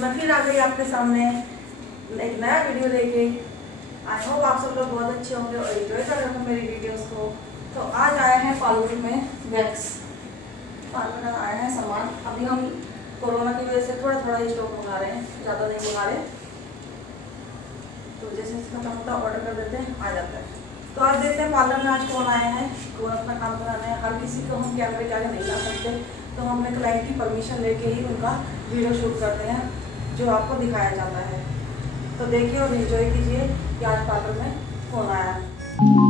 मैं फिर आ गई आपके सामने एक नया वीडियो लेके। आई होप आप सब लोग बहुत अच्छे होंगे और एंजॉय कर रहे होंगे मेरी वीडियोस को। तो आज आए हैं पार्लर में वैक्स पार्लर में आए हैं सामान। अभी हम कोरोना की वजह से थोड़ा थोड़ा ही स्टॉक मंगा रहे हैं, ज़्यादा नहीं मंगा रहे। तो जैसे खत्म होता है ऑर्डर कर देते हैं, आ जाता है। तो आज देखते हैं पार्लर में आज कौन आए हैं, कौन अपना काम कराना है। हर किसी को हम कैमरे के आगे नहीं ला सकते, तो हम अपने क्लाइंट की परमिशन लेके ही उनका वीडियो शूट करते हैं जो आपको दिखाया जाता है। तो देखिए और एंजॉय कीजिए कि आज पार्लर में कौन आया है।